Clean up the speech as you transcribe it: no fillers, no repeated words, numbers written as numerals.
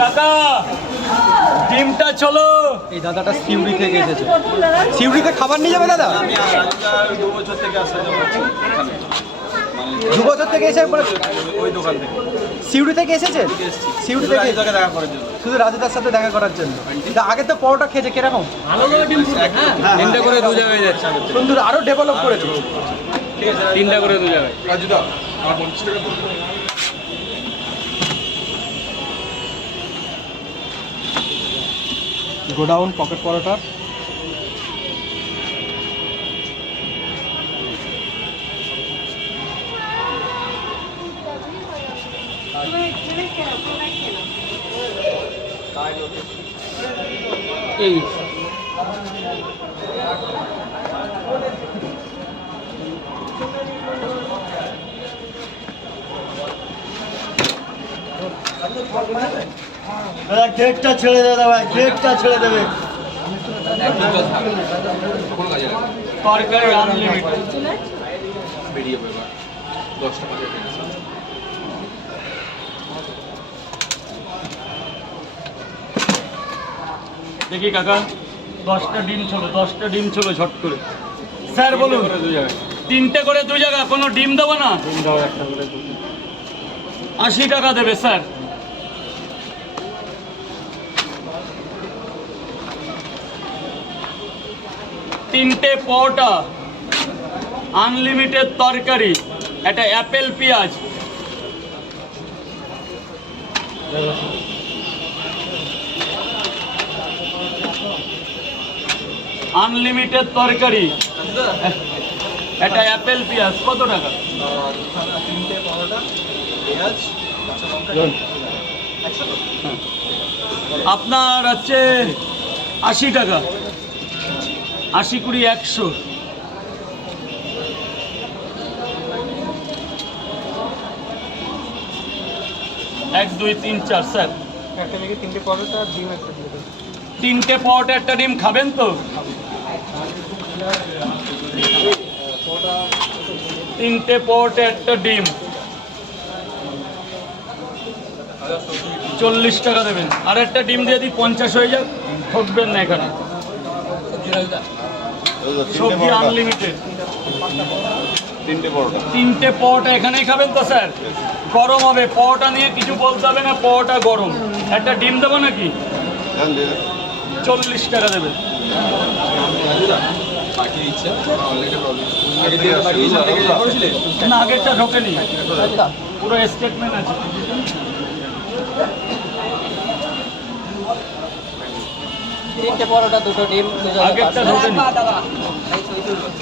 কাকা ডিমটা চলো। এই দাদাটা সিউড়ি থেকে এসেছে। সিউড়িতে খাবার নিয়ে যাবে দাদা? আমি আজকাল 2 বছর থেকে আসা যাওয়া করছি এখানে। 2 বছর থেকে এসে ওই দোকান থেকে সিউড়ি থেকে এসেছে? সিউড়ি থেকে রাজুদাকে দেখা করার জন্য। শুধু রাজুদার সাথে দেখা করার জন্য। তা আগে তো পরোটা খেয়েছে, কিরকম? তিনটা করে 2 জায়গায় যাচ্ছে। সুন্দর, আরো ডেভেলপ করেছে। ঠিক আছে, তিনটা করে 2 জায়গায়। রাজুদা আমার 50 টাকা দিন। গোডাউন পকেট পরোটা। এই দাদা কেকটা ছেড়ে দেবে দাদা, ভাই কেকটা ছেড়ে দেবে। তরকারি আনলিমিটেড। বেরিয়ে পড়বে 10 টাকা দিয়ে। দেখি কাকা 10টা ডিম ছিল, 10টা ডিম ছিল ঝট করে। স্যার বলুন 3টে করে 2 জায়গা, কোনো ডিম দেবো না? 80 টাকা দেবে স্যার। তিনটে পরোটা, আনলিমিটেড তরকারি, একটা অ্যাপেল পেঁয়াজ। আনলিমিটেড তরকারি, একটা অ্যাপেল পেঁয়াজ। কত টাকা? 3টে পরোটা, পেঁয়াজ, কাঁচা লঙ্কা, 100 টাকা। আপনার হচ্ছে 80 টাকা। 80 কুড়ি 100। 1 2 3 4 স্যার। একটা থেকে 3টে পরোটা আর ডিম একটা দিয়ে দেবে। 3টে পরোটা, একটা ডিম খাবেন তো? 3টে পরোটা, একটা ডিম, 40 টাকা দেবেন। আর একটা ডিম দিয়ে দিই 50 হয়ে যাক, ঠকবেন না এখানে। সবজি আনলিমিটেড। 3টে পরোটা। 3টে পরোটা এখানেই খাবেন তো স্যার? গরম হবে, পরোটা নিয়ে কিছু বলতে হবে না, পরোটা গরম। একটা ডিম দেবো নাকি? 40 টাকা দেবেন। বাকি ইচ্ছা অলরেডি প্রবলেম। আগে দিয়ে বাকি ইচ্ছা থেকে করেছিলে? না, আগেরটা ঢোকেনি, পুরো স্টেটমেন্ট আছে। তিনটে পরোটা, 2টো ডিম, আগেরটা ঢোকেনি।